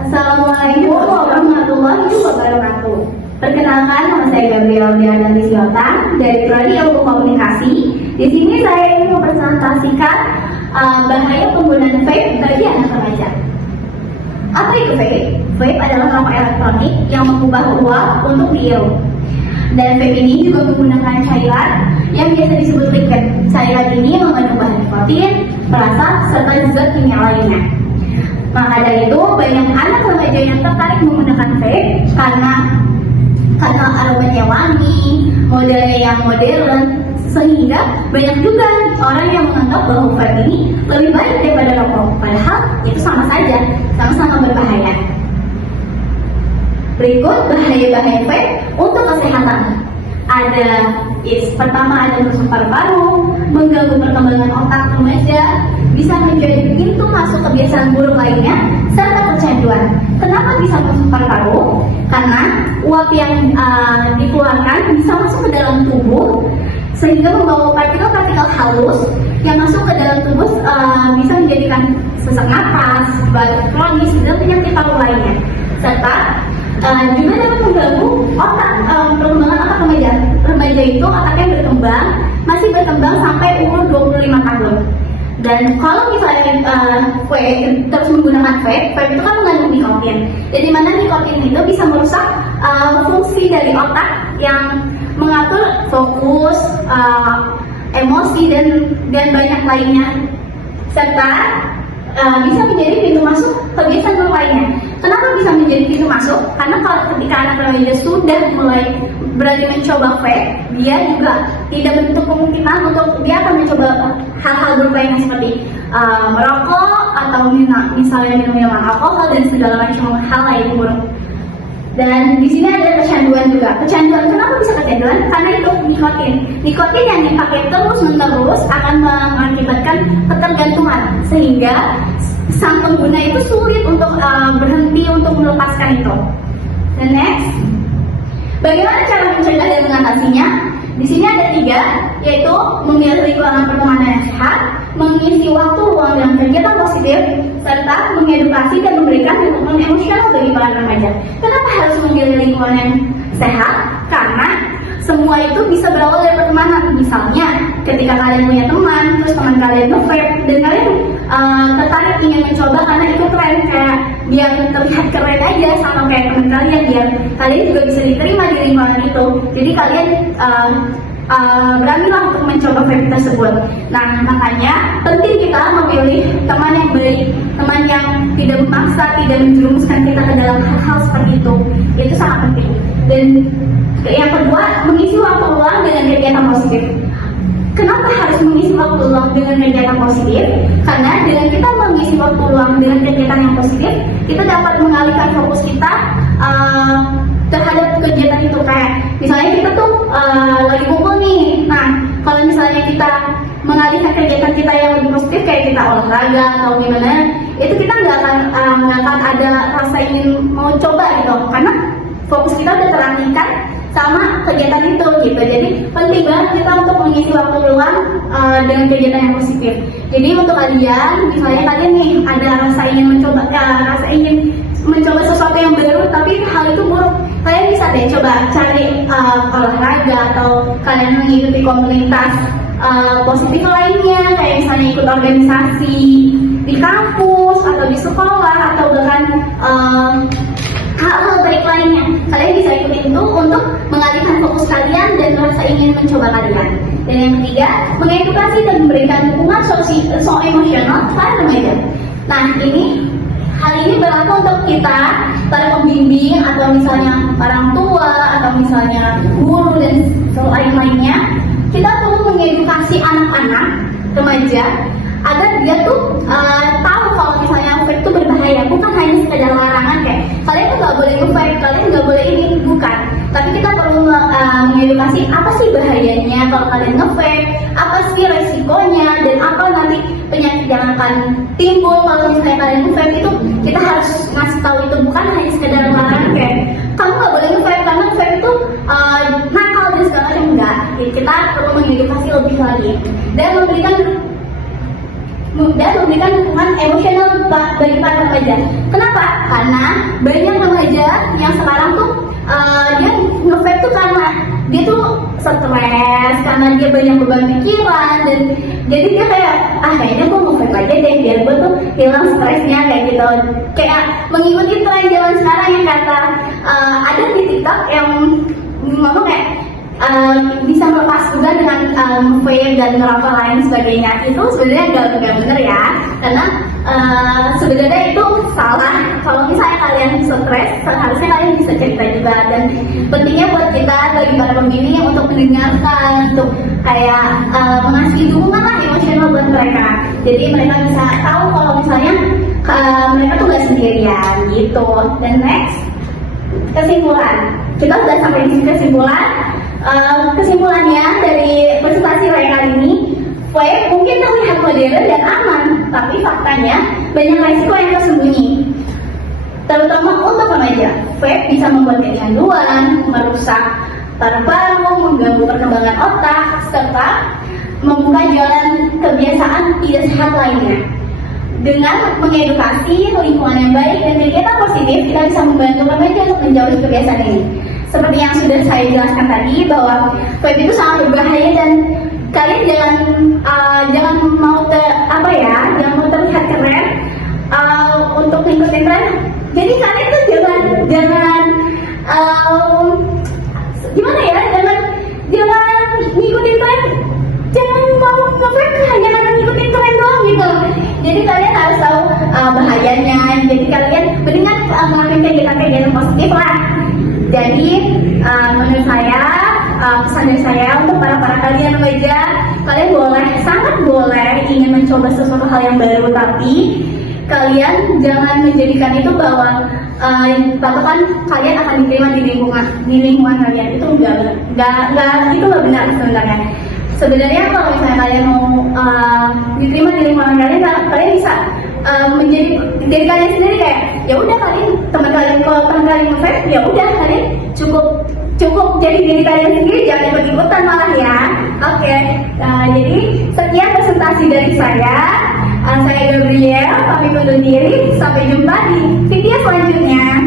Assalamualaikum warahmatullahi wabarakatuh. Perkenalkan, nama saya Gabriel Diana Lisiota dari Prodi Ilmu Komunikasi. Di sini saya ingin mempresentasikan bahaya penggunaan vape bagi anak remaja. Apa itu vape? Vape adalah rokok elektronik yang mengubah uap untuk dihirup. Dan vape ini juga menggunakan cairan yang biasa disebut liquid. Cairan ini mengandung bahan nikotin, perasa, serta zat kimia lainnya. Maka dari itu banyak anak remaja yang tertarik menggunakan vape karena aromanya wangi, modelnya yang modern, sehingga banyak juga orang yang menganggap bahwa vape ini lebih baik daripada rokok. Padahal itu sama saja, sama-sama berbahaya. Berikut bahaya-bahaya vape untuk kesehatan. Pertama ada merusak paru-paru, mengganggu perkembangan otak remaja, bisa menjadi pintu masuk kebiasaan buruk lainnya, serta kecanduan. Kenapa bisa masuk paru-paru? Karena uap yang dikeluarkan bisa masuk ke dalam tubuh, sehingga membawa partikel-partikel halus yang masuk ke dalam tubuh bisa menjadikan sesak napas, batuk kronis, dan penyakit paru lainnya. Serta juga dapat mengganggu otak, perkembangan otak remaja. Remaja itu otaknya masih berkembang sampai umur 25 tahun. Dan kalau misalnya terus menggunakan vape itu kan mengandung nikotin. Jadi mana nikotin itu bisa merusak fungsi dari otak yang mengatur fokus, emosi dan banyak lainnya. Serta bisa menjadi pintu masuk kebiasaan buruk lainnya. Kenapa bisa menjadi pintu masuk? Karena kalau ketika anak remaja sudah mulai berani mencoba vape, dia juga tidak menutup kemungkinan untuk dia akan mencoba hal-hal buruk lainnya seperti merokok atau misalnya minum-minuman alkohol dan segala macam hal lain buruk. Dan di sini ada kecanduan juga. Kecanduan, kenapa bisa kecanduan? Karena itu nikotin. Nikotin yang dipakai terus-menerus akan mengakibatkan ketergantungan, sehingga sang pengguna itu sulit untuk berhenti untuk melepaskan itu. Dan next, bagaimana cara mencegah dan mengatasinya? Di sini ada 3, yaitu memilih lingkungan pertemanan yang sehat, mengisi waktu luang dengan kegiatan positif, serta mengedukasi dan memberikan dukungan emosional bagi para remaja. Kenapa harus memilih lingkungan yang sehat? Karena semua itu bisa berawal dari pertemanan. Misalnya, ketika kalian punya teman, terus teman kalian nge-vape, dan kalian tertarik ingin mencoba karena itu keren, kayak biar terlihat keren aja sama kayak teman kalian, biar kalian juga bisa diterima di lingkungan itu. Jadi kalian beranilah untuk mencoba vape tersebut. Nah, makanya penting kita memilih teman yang baik, teman yang tidak memaksa, tidak menjerumuskan kita ke dalam hal-hal seperti itu. Itu sangat penting. Dan yang kedua, mengisi waktu luang dengan kegiatan positif. Kenapa harus mengisi waktu luang dengan kegiatan positif? Karena dengan kita mengisi waktu luang dengan kegiatan yang positif, kita dapat mengalihkan fokus kita terhadap kegiatan itu. Kayak misalnya kita tuh lagi kumpul nih. Nah, kalau misalnya kita mengalihkan kegiatan kita yang lebih positif, kayak kita olahraga atau gimana, itu kita nggak akan ada rasa ingin mau coba gitu, karena fokus kita udah teralihkan sama kegiatan itu gitu. Jadi penting banget kita untuk mengisi waktu luang dengan kegiatan yang positif. Jadi untuk kalian, misalnya kalian nih ada rasa ingin mencoba sesuatu yang baru, tapi hal itu buruk, kalian bisa deh coba cari olahraga atau kalian mengikuti komunitas positif lainnya, kayak misalnya ikut organisasi di kampus atau di sekolah, atau bahkan hal-hal baik lainnya. Kalian bisa ikutin itu untuk mengalihkan fokus kalian dan rasa ingin mencoba kalian. Dan yang ketiga, mengedukasi dan memberikan dukungan emosional kepada remaja. Nah, hal ini berlaku untuk kita, para pembimbing atau misalnya orang tua atau misalnya guru dan lain-lainnya. Kita perlu mengedukasi anak-anak remaja agar dia tuh tahu kalau misalnya vape itu berbahaya, bukan hanya sekedar larangan kayak kalian tuh nggak boleh nge-vape, kalian nggak boleh ini, bukan. Tapi kita perlu mengedukasi apa sih bahayanya kalau kalian nge-vape, apa sih resikonya, dan apa nanti penyakit yang akan timbul kalau misalnya kalian nge-vape. Itu kita harus ngasih tahu, itu bukan hanya sekedar larangan kayak kamu nggak boleh nge-vape karena vape itu nakal dan segala macam. Enggak, kita perlu mengedukasi lebih lagi dan memberikan dan memberikan dukungan emosional bagi para remaja. Kenapa? Karena banyak remaja yang sekarang tuh dia nge-vape tuh karena dia tuh stres, karena dia banyak beban pikiran, dan jadi dia kayak kayaknya gue mau vape aja deh biar gue tuh hilang stresnya kayak gitu, kayak mengikuti tren zaman sekarang yang kata ada di TikTok yang ngomong kayak bisa melepas juga dengan vape dan ngerokok lain sebagainya. Itu sebenarnya nggak benar ya, karena sebenarnya itu salah. Kalau misalnya kalian stres, seharusnya kalian bisa cerita juga, dan pentingnya buat kita bagi para pemilih untuk mendengarkan, untuk kayak mengasih dukungan lah emosional buat mereka. Jadi mereka bisa tahu kalau misalnya mereka tuh gak sendirian gitu. Dan next, kesimpulan. Kita sudah sampai di kesimpulan. Kesimpulannya dari presentasi saya kali ini, vape mungkin terlihat modern dan aman, tapi faktanya banyak resiko yang tersembunyi. Terutama untuk remaja, vape bisa membuat kecanduan, merusak paru-paru, mengganggu perkembangan otak, serta membuka jalan kebiasaan tidak sehat lainnya. Dengan mengedukasi lingkungan yang baik dan kegiatan positif, kita bisa membantu remaja untuk menjauhi kebiasaan ini. Seperti yang sudah saya jelaskan tadi, bahwa vape itu sangat berbahaya, dan kalian jangan mau jangan mau terlihat keren untuk ngikutin tren. Jadi kalian tuh jangan ngikutin tren, jangan mau nge-vape hanya karena ngikutin tren doang gitu. Jadi kalian harus tahu bahayanya. Jadi kalian mendingan melakukan kegiatan positif lah. Jadi menurut saya, pesan dari saya untuk para kalian remaja, kalian sangat boleh ingin mencoba sesuatu hal yang baru, tapi kalian jangan menjadikan itu bahwa patokan kalian akan diterima di lingkungan kalian. Itu itu nggak benar sebenarnya. Sebenarnya kalau misalnya kalian mau diterima di lingkungan kalian, kalian bisa menjadi diri kalian sendiri. Kayak ya udah, kalian teman kalian nge-vape, ya udah kalian cukup jadi diri kalian sendiri, jangan ikut-ikutan malah ya. Oke, jadi sekian presentasi dari saya. Saya Gabriel, pamit undur diri. Sampai jumpa di video selanjutnya.